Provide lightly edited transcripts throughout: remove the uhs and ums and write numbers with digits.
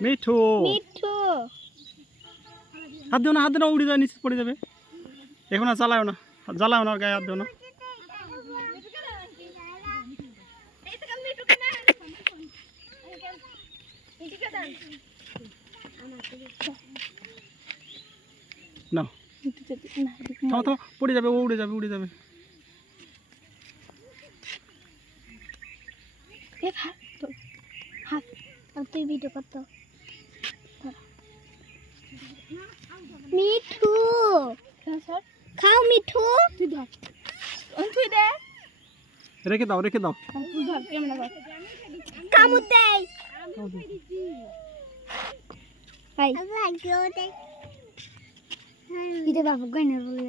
মিঠু মিঠু হাত দিও না উড়ে যায় নিচে পড়ে যাবে এখন আর জ্বালাও না আর গায়ে হাত দিও না না থামো পড়ে যাবে উড়ে যাবে তুই ভিডিও করতো মিঠু খাও মিঠু তুই দে রেখে দাও কামড় দেয় ভাই এটা বাবু গাইনে বলে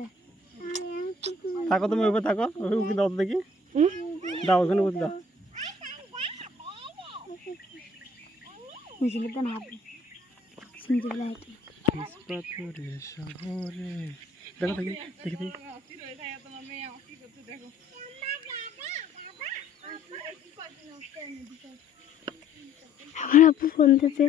থাকো তুমি ওইভাবে থাকো ওই উকি দাও তো দেখি দাও ওখানে উকি দাও মিছিলে দেন হাত শুনতে বলে দেখো দেখি আমার আপু ফোন দিতে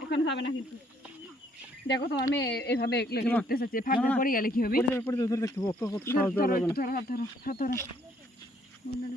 ওখানে যাবে না কিন্তু দেখো তোমার মেয়ে এভাবে লেগে উঠতে চাচ্ছে ফাঁকতে পড়ে গেলে কি হবে পড়ে যাবে ধরে দেখতে কত সাহস দেওয়া যাবে না ধরো